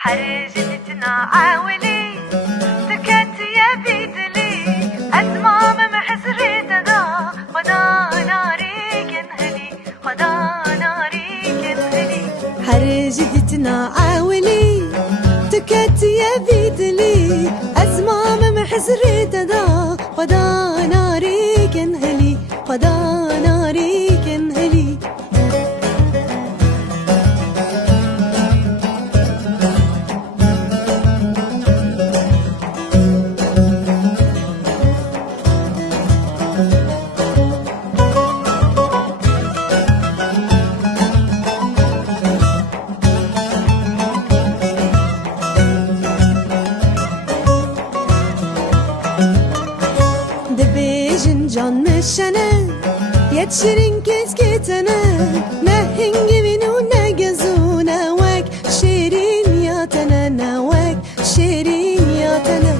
حرجتنا عاولي تكت يا بيدلي أزمام محسري تدا خدا ناري كنهلي خدا ناري حرجتنا عاولي يا بيدلي أزمام خدا ناري خدا Gecin can meşene Yetşirin kez gitene Ne hingi ne gezu ne vek. Şirin yatene ne vek. Şirin yatene.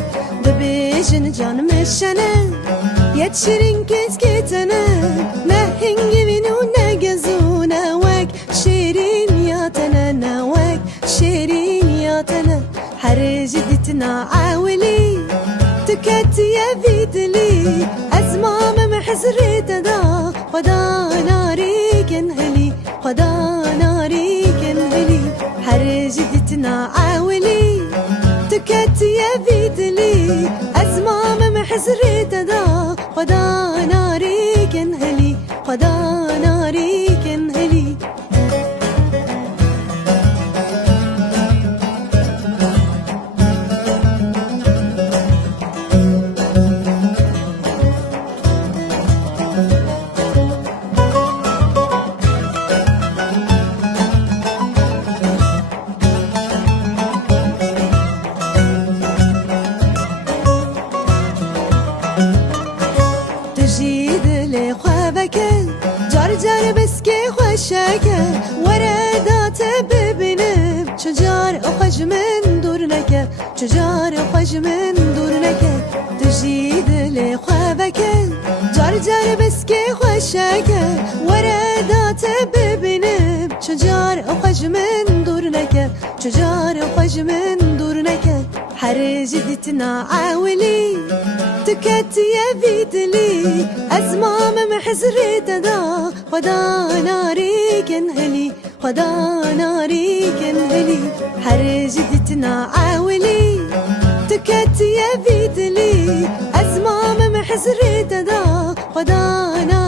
Da bejin can meşene Yetşirin kez gitene Ne hingi ne gezu ne vek. Şirin yatene ne vek. Şirin yatene. Her ciditina awili Tüketiye vidin خدا ناري كنهلي حرجتنا عاولي تكت يا بيدلي أزمام محزري تدا جار بسكي خوشك وردات ببینم. چجار خوش من دور نکه چجار خوش من دور نکه تجید لی خوابك جار جار بسكي خوشك وردات ببینم. چجار خوش من دور نکه چجار خوش من دور نکه حرجتنا عاولي تكت يا بيدلي أزمام محزري تدا خدا ناري كنهلي خدا ناري كنهلي حرجتنا عاولي تكت يا بيدلي أزمام محزري تدا خدا ناري